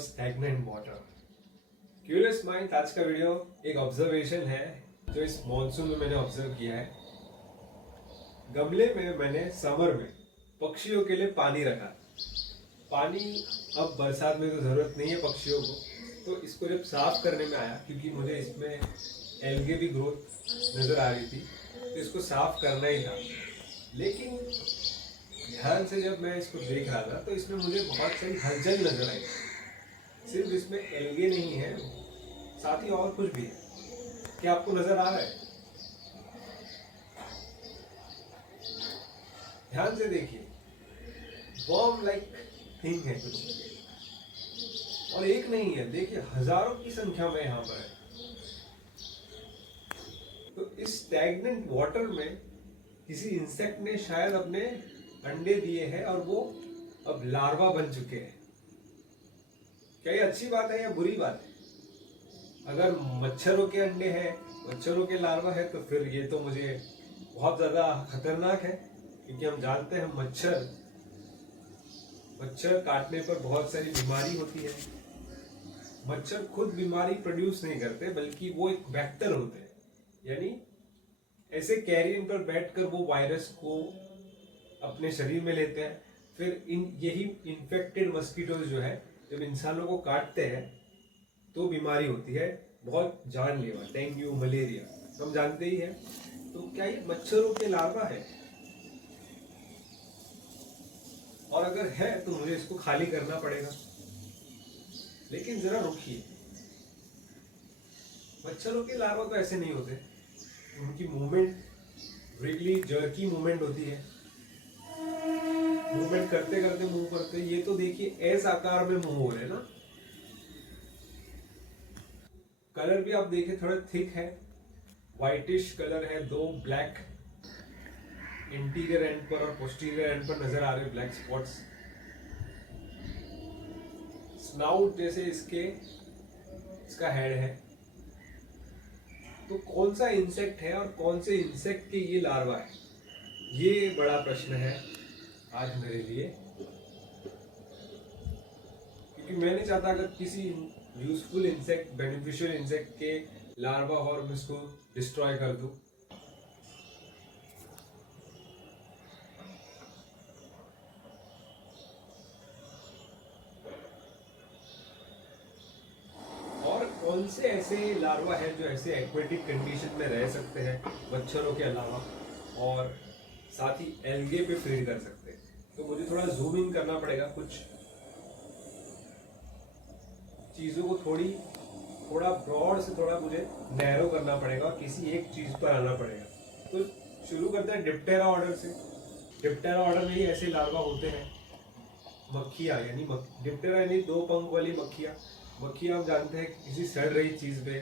Stagnant water. Curious mind आज का video एक ऑब्जर्वेशन है जो इस मॉनसून में मैंने ऑब्जर्व किया है। गमले में मैंने समर में पक्षियों के लिए पानी रखा। पानी अब बरसात में तो जरूरत नहीं है पक्षियों को, तो इसको जब साफ करने में आया, क्योंकि मुझे इसमें एल्गे भी ग्रोथ नजर आ रही थी, तो इसको साफ करना ही था। लेकिन ध्यान से जब मैं इसको देख रहा था तो इसमें मुझे बहुत सारी हलचल नजर आई। सिर्फ इसमें एल्गे नहीं है, साथ ही और कुछ भी है। क्या आपको नजर आ रहा है? ध्यान से देखिए, बॉम्ब लाइक थिंग है कुछ, और एक नहीं है, देखिए हजारों की संख्या में यहाँ पर है। तो इस स्टैग्नेंट वाटर में किसी इंसेक्ट ने शायद अपने अंडे दिए हैं और वो अब लार्वा बन चुके हैं। क्या ये अच्छी बात है या बुरी बात है? अगर मच्छरों के अंडे हैं, मच्छरों के लार्वा है, तो फिर ये तो मुझे बहुत ज्यादा खतरनाक है, क्योंकि हम जानते हैं मच्छर काटने पर बहुत सारी बीमारी होती है। मच्छर खुद बीमारी प्रोड्यूस नहीं करते, बल्कि वो एक वेक्टर होते हैं, यानी ऐसे कैरियर पर बैठकर वो वायरस को अपने शरीर में लेते हैं। फिर यही इन्फेक्टेड मस्कीटोज जो है, जब इंसानों को काटते हैं तो बीमारी होती है, बहुत जानलेवा, डेंगू, मलेरिया, हम जानते ही हैं। तो क्या ये मच्छरों के लार्वा है? और अगर है तो मुझे इसको खाली करना पड़ेगा। लेकिन जरा रुकिए, मच्छरों के लार्वा तो ऐसे नहीं होते। उनकी मूवमेंट रिगली जर्की मूवमेंट होती है, मूवमेंट करते करते मूव करते। ये तो देखिए एस आकार में मूव हो रहे हैं ना। कलर भी आप देखिए थोड़ा थिक है, व्हाइटिश कलर है। दो ब्लैक इंटीरियर एंड पर और पोस्टीरियर एंड पर नजर आ रहे ब्लैक स्पॉट्स। स्नाउट जैसे इसका हेड है। तो कौन सा इंसेक्ट है और कौन से इंसेक्ट के ये लार्वा है, ये बड़ा प्रश्न है आज मेरे लिए। क्योंकि मैं नहीं चाहता अगर किसी यूजफुल इंसेक्ट, बेनिफिशियल इंसेक्ट के लार्वा और मैं इसको डिस्ट्रॉय कर दूं। और कौन से ऐसे लार्वा है जो ऐसे एक्वेटिक कंडीशन में रह सकते हैं मच्छरों के अलावा, और साथ ही एल्गे पे फीड कर सकते हैं। तो मुझे थोड़ा जूम इन करना पड़ेगा, कुछ चीजों को थोड़ा ब्रॉड से थोड़ा मुझे नैरो करना पड़ेगा और किसी एक चीज पर आना पड़ेगा। तो शुरू करते हैं डिप्टेरा ऑर्डर से। डिप्टेरा ऑर्डर में ही ऐसे लार्वा होते हैं। मक्खियाँ, यानी डिप्टेरा यानी दो पंख वाली मक्खियाँ। मक्खियाँ आप जानते हैं किसी सड़ रही चीज पे,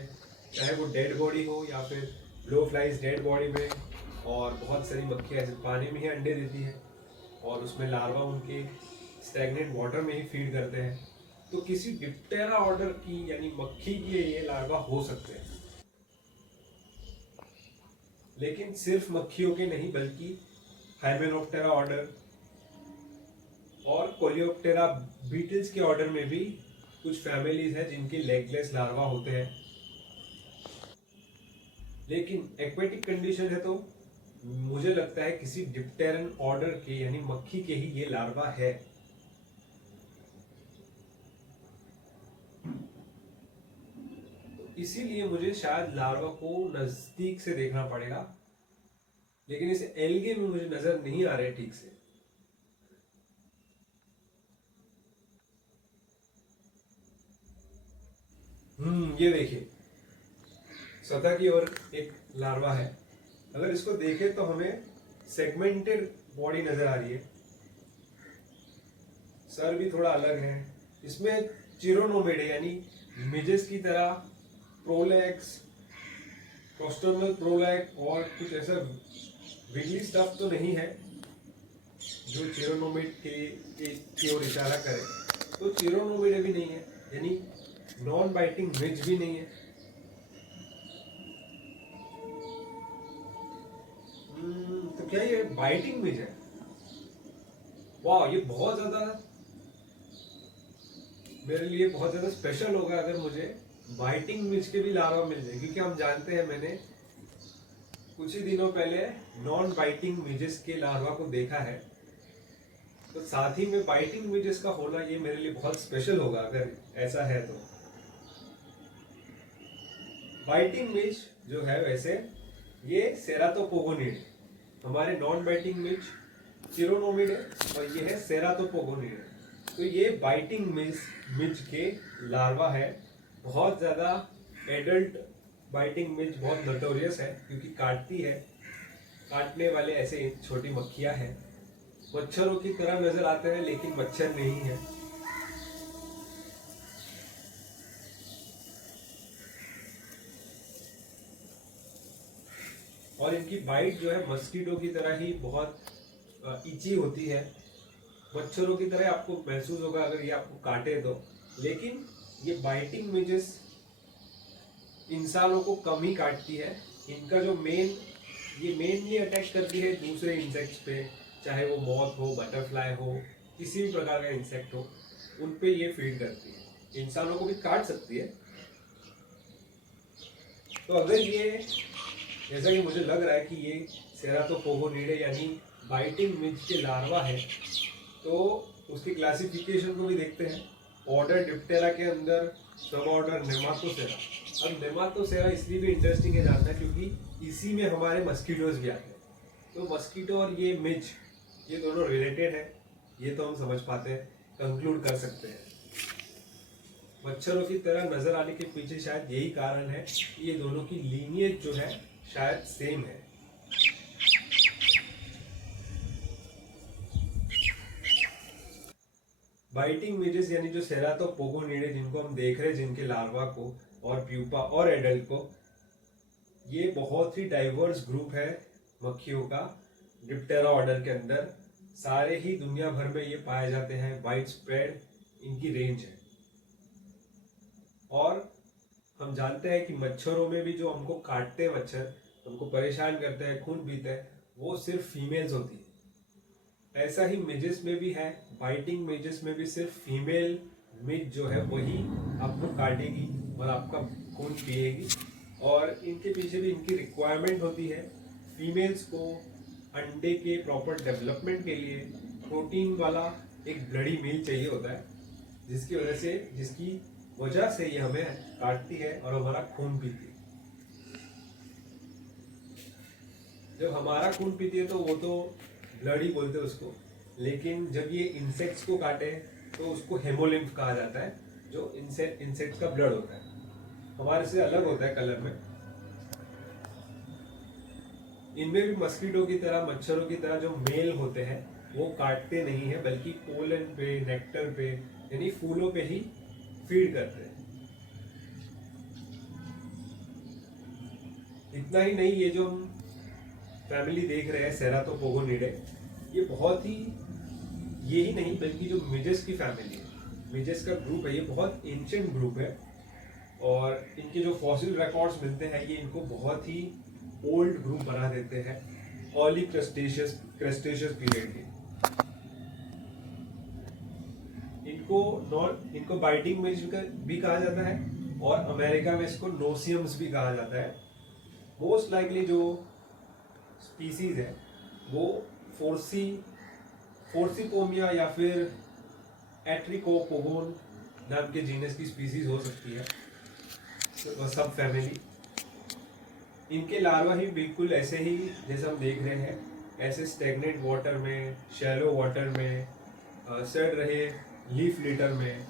चाहे वो डेड बॉडी हो या फिर ब्लो फ्लाइज डेड बॉडी में, और बहुत सारी मक्खियाँ ऐसे पानी में ही अंडे देती है और उसमें लार्वा उनके स्टैग्नेंट वाटर में ही फीड करते हैं। तो किसी डिप्टेरा ऑर्डर की यानी मक्खी के ये लार्वा हो सकते हैं। लेकिन सिर्फ मक्खियों के नहीं, बल्कि हाइमेनोप्टेरा ऑर्डर और कोलियोप्टेरा बीटल्स के ऑर्डर में भी कुछ फैमिलीज हैं जिनके लेगलेस लार्वा होते हैं। लेकिन एक्वेटिक कंडीशन है तो मुझे लगता है किसी डिप्टेरन ऑर्डर के यानी मक्खी के ही ये लार्वा है। इसीलिए मुझे शायद लार्वा को नजदीक से देखना पड़ेगा, लेकिन इस एल्गे में मुझे नजर नहीं आ रहे ठीक से। ये देखिए, सतह की ओर एक लार्वा है। अगर इसको देखें तो हमें सेगमेंटेड बॉडी नजर आ रही है, सर भी थोड़ा अलग है। इसमें चिरोनोमेड यानी मिजेस की तरह प्रोलैक्स, प्रोस्टर्नल प्रोलैक और कुछ ऐसा विगली स्टफ तो नहीं है जो चिरोनोमेड की ओर इशारा करे। तो चिरोनोमेड भी नहीं है, यानी नॉन बाइटिंग मिज भी नहीं है। तो क्या ये बाइटिंग मिज है? वाह, ये बहुत ज्यादा मेरे लिए बहुत ज़्यादा स्पेशल होगा अगर मुझे बाइटिंग मिच के भी लार्वा मिल जाए, क्योंकि हम जानते हैं, मैंने कुछ ही दिनों पहले नॉन बाइटिंग मिजेस के लार्वा को देखा है, तो साथ ही में बाइटिंग मिजेस का होना ये मेरे लिए बहुत स्पेशल होगा अगर ऐसा है तो। बाइटिंग मिच जो है वैसे ये सेराटोपोगोनिड, हमारे नॉन बाइटिंग मिच चिरोनोमिड है और ये है सेराटोपोगोनिड। तो ये बाइटिंग मिच के लार्वा है। बहुत ज़्यादा एडल्ट बाइटिंग मिच बहुत नोटोरियस है क्योंकि काटती है, काटने वाले ऐसे छोटी मक्खियां हैं, मच्छरों की तरह नजर आते हैं लेकिन मच्छर नहीं है। और इनकी बाइट जो है मस्कीटो की तरह ही बहुत इची होती है, मच्छरों की तरह आपको महसूस होगा अगर ये आपको काटे तो। लेकिन ये बाइटिंग मिजेस इंसानों को कम ही काटती है। इनका जो ये मेनली अटैक करती है दूसरे इंसेक्ट्स पे, चाहे वो मॉथ हो, बटरफ्लाई हो, किसी भी प्रकार का इंसेक्ट हो, उन पे ये फीड करती है। इंसानों को भी काट सकती है। तो अगर ये, जैसा कि मुझे लग रहा है कि ये सेराटोपोगोनिडे यानी बाइटिंग मिच के लार्वा है, तो उसकी क्लासिफिकेशन को भी देखते हैं। ऑर्डर डिप्टेरा के अंदर सब ऑर्डर नेमाटोसेरा। अब नेमाटोसेरा इसलिए भी इंटरेस्टिंग है जानना क्योंकि इसी में हमारे मस्कीटोज भी आते हैं। तो मस्कीटो और ये मिच, ये दोनों रिलेटेड है, ये तो हम समझ पाते हैं, कंक्लूड कर सकते हैं। मच्छरों की तरह नजर आने के पीछे शायद यही कारण है कि ये दोनों की लीनियज जो है शायद सेम है। बाइटिंग मिजेस यानी जो सेराटोपोगोनिडे जिनको हम देख रहे हैं, जिनके लार्वा को और प्यूपा और एडल्ट को, ये बहुत ही डाइवर्स ग्रुप है मक्खियों का डिप्टेरा ऑर्डर के अंदर। सारे ही दुनिया भर में ये पाए जाते हैं, वाइड स्प्रेड इनकी रेंज है। और हम जानते हैं कि मच्छरों में भी जो हमको काटते हैं, मच्छर हमको परेशान करते हैं, खून पीते हैं, वो सिर्फ फीमेल्स होती है। ऐसा ही मिजेस में भी है, बाइटिंग मिजेस में भी सिर्फ फीमेल मिज जो है वही आपको काटेगी और आपका खून पिएगी। और इनके पीछे भी इनकी रिक्वायरमेंट होती है। फीमेल्स को अंडे के प्रॉपर डेवलपमेंट के लिए प्रोटीन वाला एक ब्लडी मील चाहिए होता है, जिसकी वजह से ये हमें काटती है और हमारा खून पीती है। जब हमारा खून पीती है तो वो तो ब्लड ही बोलते हैं उसको, लेकिन जब ये इंसेक्ट्स को काटे तो उसको हेमोलिम्फ कहा जाता है, जो इंसेक्ट का ब्लड होता है, हमारे से अलग होता है कलर में। इनमें भी मस्कीटो की तरह, मच्छरों की तरह जो मेल होते हैं वो काटते नहीं है, बल्कि पोलन पे, नेक्टर पे यानी फूलों पे ही फीड करते हैं। इतना ही नहीं, ये जो हम फैमिली देख रहे हैं सेराटोपोगोनिडे, ये बहुत ही, यही नहीं बल्कि जो मिजेस की फैमिली है, मिजेस का ग्रुप है, ये बहुत एंशिएंट ग्रुप है। और इनके जो फॉसिल रिकॉर्ड्स मिलते हैं ये इनको बहुत ही ओल्ड ग्रुप बना देते हैं, अर्ली क्रेस्टेशियस पीरियड के। इनको बाइटिंग मिज भी कहा जाता है और अमेरिका में इसको नोसियम्स भी कहा जाता है। मोस्ट लाइकली जो स्पीसीज है वो फोर्सिपोमिया या फिर एट्रिकोपोगोन नाम के जीनस की स्पीसीज हो सकती है, तो सब फैमिली। इनके लार्वा ही बिल्कुल ऐसे ही जैसे हम देख रहे हैं, ऐसे स्टेगनेंट वाटर में, शैलो वाटर में, सड़ रहे लीफ लिटर में,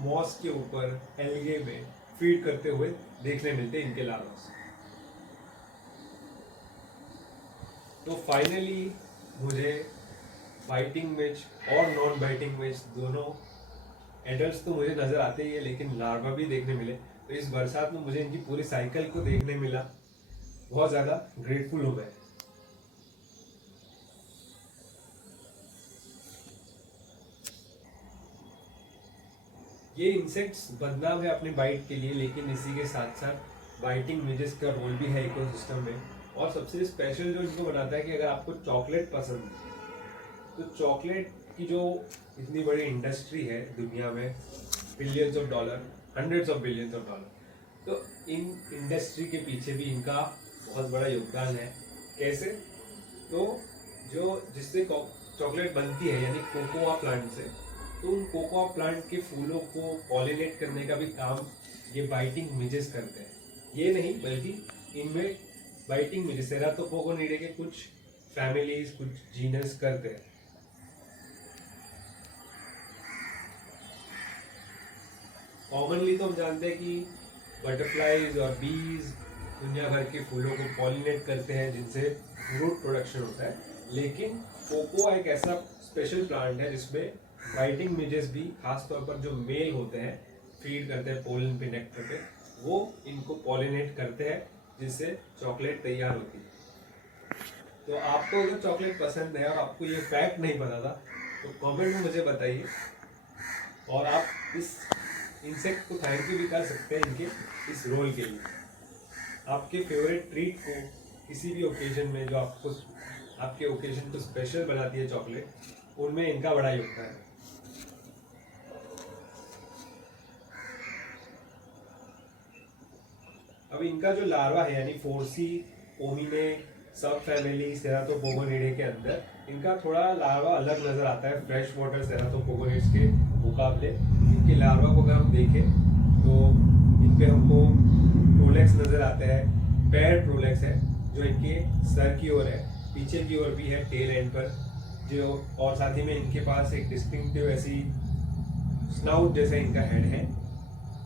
मॉस के ऊपर, एल्गे में फीड करते हुए देखने मिलते हैं इनके लार्वा से। तो फाइनली मुझे बाइटिंग मिच और नॉन बाइटिंग मिच दोनों एडल्ट्स तो मुझे नजर आते ही है, लेकिन लार्वा भी देखने मिले। तो इस बरसात में मुझे इनकी पूरी साइकिल को देखने मिला, बहुत ज्यादा ग्रेटफुल हूं मैं। ये इंसेक्ट्स बदनाम है अपने बाइट के लिए, लेकिन इसी के साथ साथ बाइटिंग मिजेस का रोल भी है इकोसिस्टम में। और सबसे स्पेशल जो इनको बनाता है कि अगर आपको चॉकलेट पसंद है तो चॉकलेट की जो इतनी बड़ी इंडस्ट्री है दुनिया में, billions of dollar, hundreds of billions of dollar. तो इन इंडस्ट्री के पीछे भी इनका बहुत बड़ा योगदान है। कैसे? तो जो जिससे चॉकलेट बनती है यानी कोकोआ प्लांट से, तो उन कोकोआ प्लांट के फूलों को पॉलिनेट करने का भी काम ये बाइटिंग मिजेस करते हैं। ये नहीं बल्कि इनमें बाइटिंग मिजेस सेराटोपोगोनिडे के कुछ फैमिलीज, कुछ जीनस करते हैं। कॉमनली तो हम जानते हैं कि बटरफ्लाईज और बीज दुनिया भर के फूलों को पॉलिनेट करते हैं जिनसे फ्रूट प्रोडक्शन होता है, लेकिन कोकोआ एक ऐसा स्पेशल प्लांट है जिसमें बाइटिंग मिजेस भी, खासतौर पर जो मेल होते हैं, फीड करते हैं पोलन पे, नेक्टर पे, वो इनको पॉलिनेट करते हैं जिससे चॉकलेट तैयार होती है। तो आपको अगर चॉकलेट पसंद है और आपको ये फैक्ट नहीं पता था तो कमेंट में मुझे बताइए, और आप इस इंसेक्ट को थैंक यू भी कर सकते हैं इनके इस रोल के लिए। आपके फेवरेट ट्रीट को किसी भी ओकेजन में, जो आपको आपके ओकेजन को स्पेशल बनाती है चॉकलेट, उनमें इनका बड़ा योगदान है। अब इनका जो लार्वा है यानी फोर्सी ओमिने सब फैमिली सेराटोपोगोनिडे के अंदर, इनका थोड़ा लार्वा अलग नजर आता है फ्रेश वाटर सेराटोपोगोनिड्स के मुकाबले। इनके लार्वा को अगर हम देखें तो इन पे हमको प्रोलेक्स नजर आते हैं, पैर प्रोलेक्स है जो इनके सर की ओर है, पीछे की ओर भी है टेल एंड पर जो, और साथ ही में इनके पास एक डिस्टिंक्टिव ऐसी स्नाउट जैसा इनका हेड है।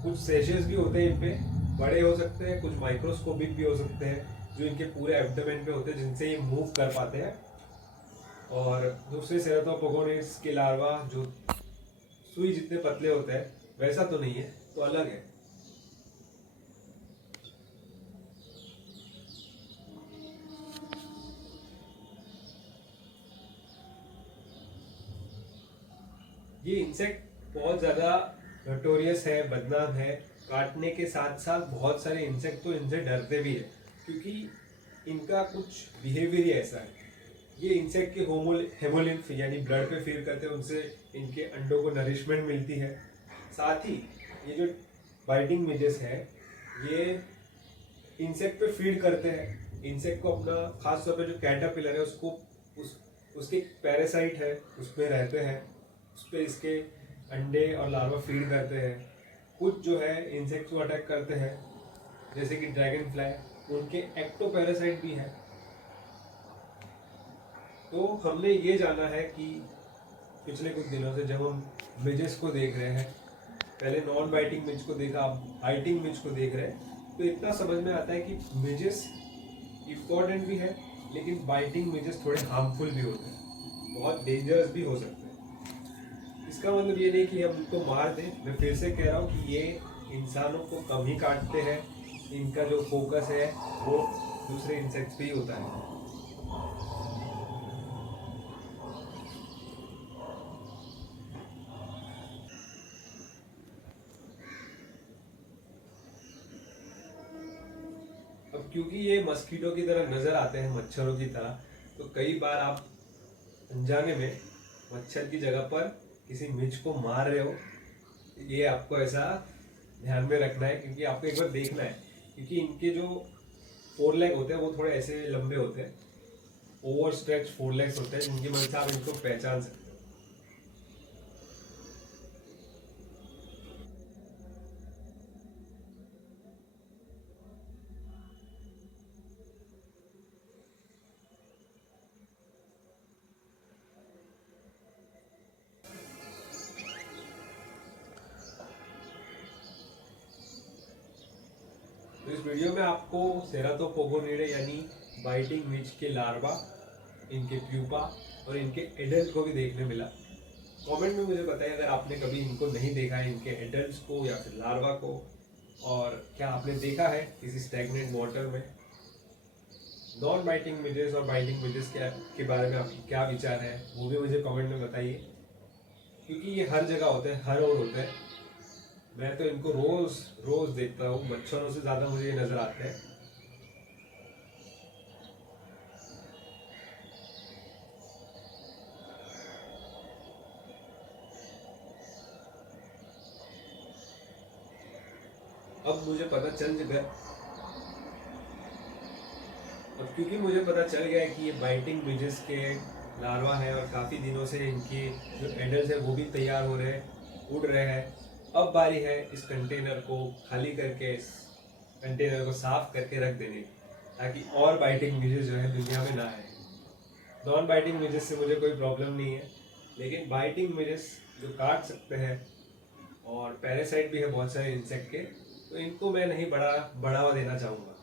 कुछ सेशेस भी होते हैं इन पे, बड़े हो सकते हैं, कुछ माइक्रोस्कोपिक भी हो सकते हैं जो इनके पूरे एब्डोमेन पे होते हैं जिनसे ये मूव कर पाते हैं। और दूसरे सेराटोपोगोनिड्स के लार्वा जो सुई जितने पतले होते हैं वैसा तो नहीं है, तो अलग है। ये इंसेक्ट बहुत ज्यादा नोटोरियस है, बदनाम है। काटने के साथ साथ बहुत सारे इंसेक्ट तो इनसे डरते भी है क्योंकि इनका कुछ बिहेवियर ही ऐसा है। ये इंसेक्ट के हेमोलिम्फ यानी ब्लड पे फीड करते हैं, उनसे इनके अंडों को नरिशमेंट मिलती है। साथ ही ये जो बाइटिंग मिजेस है ये इंसेक्ट पे फीड करते हैं। इंसेक्ट को अपना, खास तौर पे जो कैटरपिलर है उसको, उसके पैरासाइट है उसमें रहते हैं, उस पर इसके अंडे और लार्वा फीड करते हैं। कुछ जो है इंसेक्ट को अटैक करते हैं जैसे कि ड्रैगन फ्लाई, उनके एक्टोपैरासाइट भी हैं। तो हमने ये जाना है कि पिछले कुछ दिनों से जब हम मिजेस को देख रहे हैं, पहले नॉन बाइटिंग मिज को देखा, अब बाइटिंग मिज को देख रहे हैं, तो इतना समझ में आता है कि मिजेस इम्पोर्टेंट भी है लेकिन बाइटिंग मिजेस थोड़े हार्मफुल भी होते हैं, बहुत डेंजरस भी हो सकते हैं। इसका मतलब ये नहीं कि हम उनको मार दें, मैं फिर से कह रहा हूँ कि ये इंसानों को कम ही काटते हैं, इनका जो फोकस है वो दूसरे इंसेक्ट्स पे ही होता है। अब क्योंकि ये मस्कीटो की तरह नजर आते हैं, मच्छरों की तरह, तो कई बार आप अनजाने में मच्छर की जगह पर किसी मिर्च को मार रहे हो। ये आपको ऐसा ध्यान में रखना है क्योंकि आपको एक बार देखना है, क्योंकि इनके जो फोर लेग होते हैं वो थोड़े ऐसे लंबे होते हैं, ओवर स्ट्रेच फोर लेग्स होते हैं जिनकी मदद से आप इनको पहचान सकते हो। तो इस वीडियो में आपको सेराटोपोगोनिडे यानी बाइटिंग मिज के लार्वा, इनके प्यूपा और इनके एडल्ट को भी देखने मिला। कमेंट में मुझे बताइए अगर आपने कभी इनको नहीं देखा है, इनके एडल्ट्स को या फिर लार्वा को, और क्या आपने देखा है किसी स्टैग्नेंट वाटर में। नॉन बाइटिंग मिजेस और बाइटिंग मिजेस के बारे में आपके क्या विचार है वो भी मुझे कमेंट में बताइए, क्योंकि ये हर जगह होते हैं, हर ओर होते हैं। मैं तो इनको रोज रोज देखता हूँ, मच्छरों से ज्यादा मुझे ये नजर आते हैं। अब मुझे पता चल गया, अब क्योंकि मुझे पता चल गया है कि ये बाइटिंग मिजेस के लार्वा है और काफ़ी दिनों से इनके जो एडल्ट है वो भी तैयार हो रहे हैं, उड़ रहे हैं। अब बारी है इस कंटेनर को खाली करके, इस कंटेनर को साफ करके रख देने की, ताकि और बाइटिंग मिजेस जो है दुनिया में ना आए। नॉन बाइटिंग मिजेस से मुझे कोई प्रॉब्लम नहीं है, लेकिन बाइटिंग मिजेस जो काट सकते हैं और पैरासाइट भी है बहुत सारे इंसेक्ट के, तो इनको मैं नहीं बढ़ावा देना चाहूँगा।